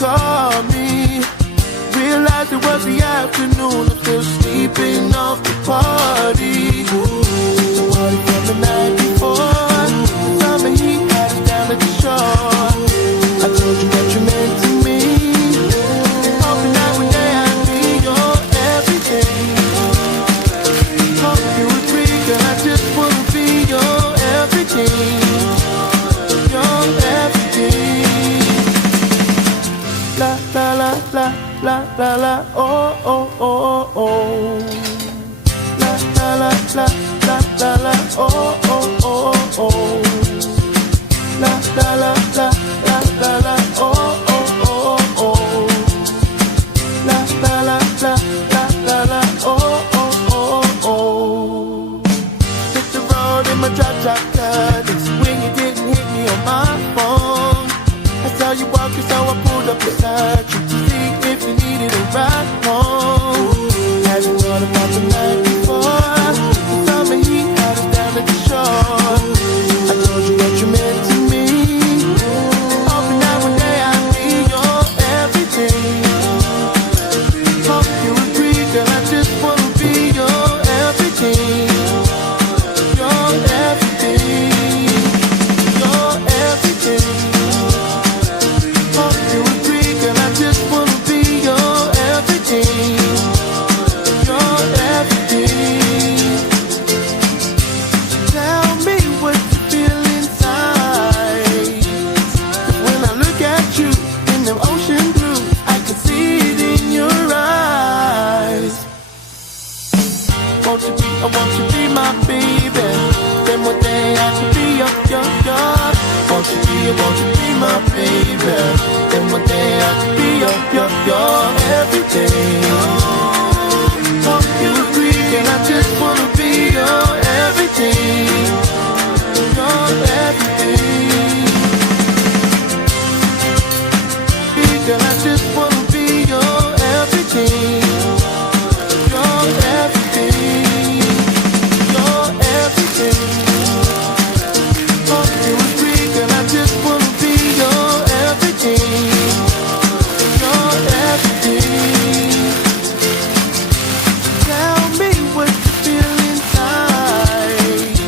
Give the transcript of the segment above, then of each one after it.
called me. Realized it was the afternoon, I'm still sleeping off the party. The party from the night before, the summer heat had us down at the shore. I told you that you meant to me, hoping that one day I'd be your everything. Hope you agree, girl, I just wanna be your everything. Your everything. La la la la la la la oh oh oh oh. La la la la la la la oh oh oh oh. La la la la la la la oh oh oh oh. La la la la la la la oh oh oh oh. Hit the road in my drop cut. It's when you didn't hit me on my phone. I saw you walking, so I pulled up beside you to see if you needed a ride home. Hadn't thought about the night before. The summer heat had us down at the shore. I told you that you meant to me, hoping that one day I'd be your everything. Hope you agree, girl, I just wanna be your everything. Your everything. Your everything. Hope you agree, girl, I just wanna be your everything. Your everything. Tell me what you feel inside. 'Cause when I look at you in them ocean blue, I can see it in your eyes. Won't you be, I want you to be my baby. Then one day I could be your. Won't you be my baby? Then one day I could be your everything. Hope you agree, and I just wanna be your everything. Your everything. Girl, I just wanna be your everything. Your everything. Your everything. Hope you agree, girl, I just wanna be your everything. Your everything. Tell me what you feel inside.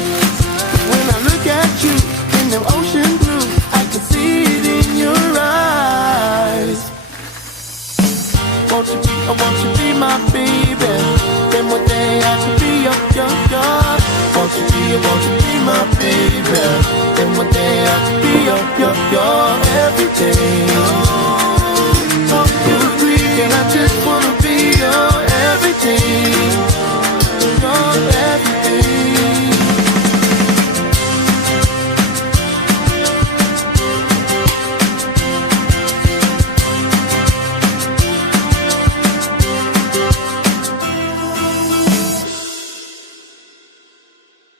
When I look at you in them ocean blue, I can see it in your eyes. Won't you be, I want you to be my baby. Then one day I could be your. Won't you be my baby? Then one day I could be your everything.